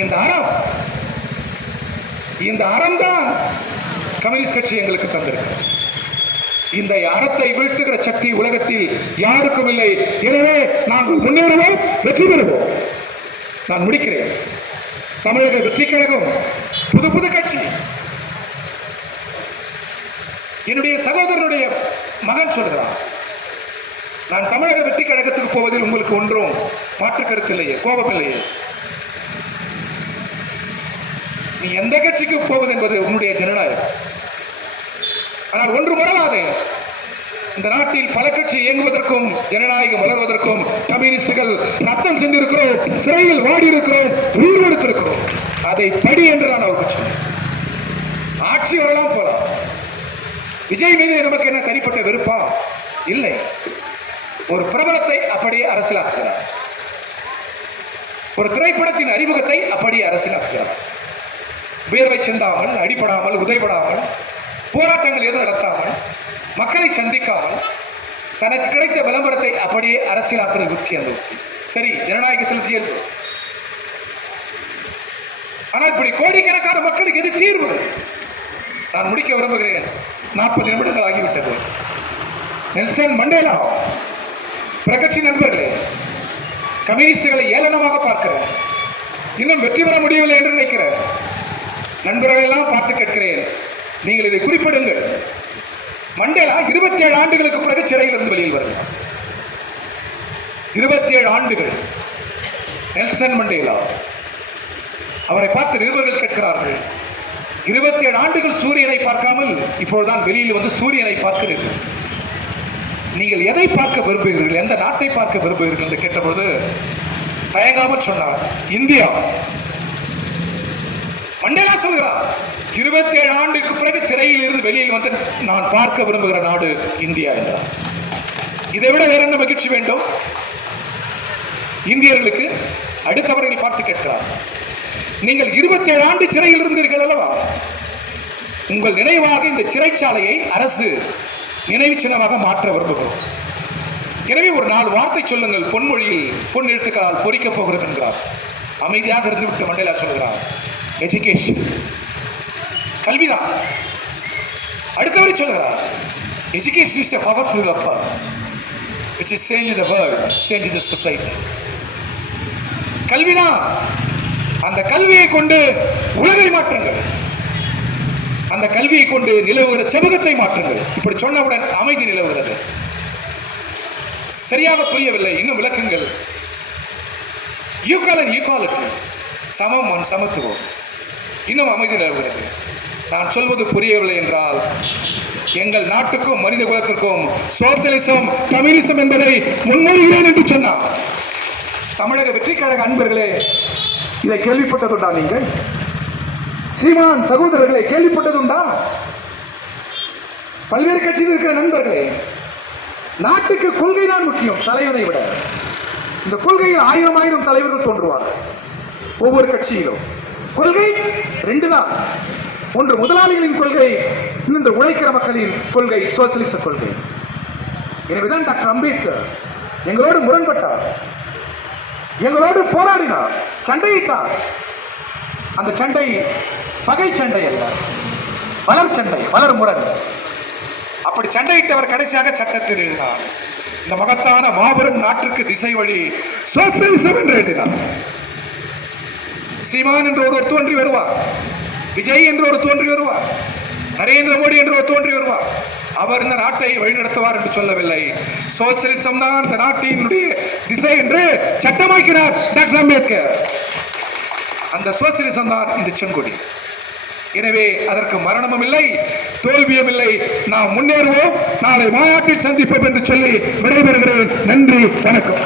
இந்த அறம் தான் கம்யூனிஸ்ட் கட்சி எங்களுக்கு தந்திருக்கு. இந்த அறத்தை வீழ்த்துகிற சக்தி உலகத்தில் யாருக்கும் இல்லை. எனவே நாங்கள் முன்னேறுவோம், வெற்றி பெறுவோம். நான் முடிக்கிறேன். தமிழக வெற்றி கழகம் புது புது கட்சி. என்னுடைய சகோதரனுடைய மகன் சொல்கிறான், நான் தமிழக வெற்றி கழகத்துக்கு போவதில் உங்களுக்கு ஒன்றும் மாற்று கருத்து இல்லையே, கோபம் இல்லையே. நீ எந்த கட்சிக்கு போவது என்பது உன்னுடைய ஜனநாயகம். ஆனால் ஒன்று மறவாது, இந்த நாட்டில் பல கட்சி இயங்குவதற்கும் ஜனநாயகம் வளர்வதற்கும் கம்யூனிஸ்டுகள் ரத்தம் சென்றிருக்கிறோம், சிறையில் வாடி இருக்கிறோம், உயிர் எடுத்திருக்கிறோம். அதை படி என்று நான் அவருக்கு சொன்னேன். ஆட்சி வரலாம் போலாம். விஜய் மீது நமக்கு என்ன தனிப்பட்ட வெறுப்பா? இல்லை. ஒரு பிரபலத்தை அப்படியே அரசியலாக்குகிறார். ஒரு திரைப்படத்தின் அறிமுகத்தை அப்படியே அரசியலாக்குகிறார். வேர்வை சிந்தாமல், அடிபடாமல், உதைபடாமல், போராட்டங்கள் எதுவும் நடத்தாமல், மக்களை சந்திக்காமல் தனக்கு கிடைத்த விளம்பரத்தை அப்படியே அரசியலாக்குறது வெற்றி. அந்த சரி, ஜனநாயகத்தில் தீர்வு. ஆனால் இப்படி கோடிக்கணக்கான மக்களுக்கு எது தீர்வு? நான் முடிக்க விரும்புகிறேன். 40 நிமிடங்கள் ஆகிவிட்டது. நெல்சன் மண்டேலா பிரகட்சி நண்பர்களே, கம்யூனிஸ்டுகளை ஏளனமாக பார்க்கிறேன். இன்னும் வெற்றி பெற முடியவில்லை என்று நினைக்கிறேன். நண்பர்கள் எல்லாம் பார்த்து கேட்கிறேன், நீங்கள் இதை குறிப்பிடுங்கள். மண்டேலா 27 ஆண்டுகளுக்கு பிறகு சிறையிலிருந்து வெளியில் வருகிறார். 27 ஆண்டுகள். நெல்சன் மண்டேலா அவரை பார்த்து நிருபர்கள் கேட்கிறார்கள், 27 ஆண்டுகள் சூரியனை பார்க்காமல் இப்பொழுதுதான் வெளியில் வந்து சூரியனை பார்க்கிறீர்கள். நீங்கள் எதை பார்க்க விரும்புகிறீர்கள், எந்த நாட்டை பார்க்க விரும்புகிறீர்கள் என்று கேட்டபொழுது தயங்காமல் சொன்னார், இந்தியா. மண்டேலா சொல்கிறார், 27 ஆண்டுக்கு பிறகு சிறையில் இருந்து வெளியில் வந்து நான் பார்க்க விரும்புகிற நாடு இந்தியா என்றார். இதை விட வேற என்ன மகிழ்ச்சி வேண்டும் இந்தியர்களுக்கு? அடுத்தவர்கள் பார்த்து கேட்கிறார், நீங்கள் 27 ஆண்டு சிறையில் இருந்தீர்கள் அல்லவா? உங்கள் நினைவாக இந்த சிறைச்சாலையை அரசு நினைவு சின்னமாக மாற்ற விரும்புகிறோம். எனவே ஒரு 4 வார்த்தை சொல்லுங்கள், பொன்மொழியில் பொன் எழுத்துக்களால் பொறிக்கப் போகிறோம் என்கிறார். அமைதியாக இருந்துவிட்டு மண்டேலா சொல்கிறார், எஜுகேஷன், கல்விதான். அடுத்தவரை சொல்கிறார், education is a powerful weapon which is changing the world, changing the society. கல்விதான். அந்த கல்வியை கொண்டு உலகை மாற்றுங்கள். அந்த கல்வியை கொண்டு நிலவுகிற செபகத்தை மாற்றுங்கள். இப்படி சொன்னவுடன் அமைதி நிலவுகிறது. சரியாக புரியவில்லை, இன்னும் விளக்குங்கள். ஈக்குவல் அண்ட் ஈக்குவாலிட்டி, சமம் சமத்துவம், இன்னும் அமைதி நிலவுகிறது. நான் சொல்வது புரியவில்லை என்றால் எங்கள் நாட்டுக்கும் மனித குலத்திற்கும் சோசியலிசம், கம்யூனிசம் என்பதை முன்மொழிகிறேன் என்று சொன்னார். தமிழக வெற்றி கழக அன்பர்களே, இதை கேள்விப்பட்டதுண்டா? நீங்கள் சீமான் சகோதரர்களை கேள்விப்பட்டதுண்டா? பல்வேறு கட்சியில் இருக்கிற நண்பர்களே, நாட்டுக்கு கொள்கை தான் முக்கியம், தலைவனை விட. இந்த கொள்கையில் 1000 தலைவர்கள் தோன்றுவார்கள். ஒவ்வொரு கட்சியிலும் கொள்கை 2 தான். ஒன்று முதலாளிகளின் கொள்கை, இன்னொன்று உழைக்கிற மக்களின் கொள்கை, சோசியலிச கொள்கை. எனவேதான் டாக்டர் அம்பேத்கர் எங்களோடு முரண்பட்டார், எங்களோடு போராடினார், சண்டையிட்டார். அந்த சண்டை பகை சண்டை அல்ல, வளர் சண்டை, வளர் முரண். அப்படி சண்டையிட்டவர் கடைசியாக சட்டத்தில் எழுதினார், இந்த மகத்தான மாபெரும் நாட்டிற்கு திசை வழி சோசியலிசம் என்று எழுதினார். சீமான் என்று ஒருவர் தோன்றி வருவார், விஜய் என்று ஒரு தோன்றி வருவார், நரேந்திர மோடி என்று ஒரு தோன்றி வருவார். அவர் இந்த நாட்டை வழிநடத்துவார் என்று சொல்லவில்லை. சோசியலிசம் தான் இந்த நாட்டினுடைய திசை என்று சட்டமாக்கினார் டாக்டர் அம்பேத்கர். அந்த சோசியலிசம் தான் இந்த செங்கொடி. எனவே அதற்கு மரணமும் இல்லை, தோல்வியும் இல்லை. நாம் முன்னேறுவோம். நாளை மாநாட்டில் சந்திப்போம் என்று சொல்லி விடைபெறுகிறேன். நன்றி, வணக்கம்.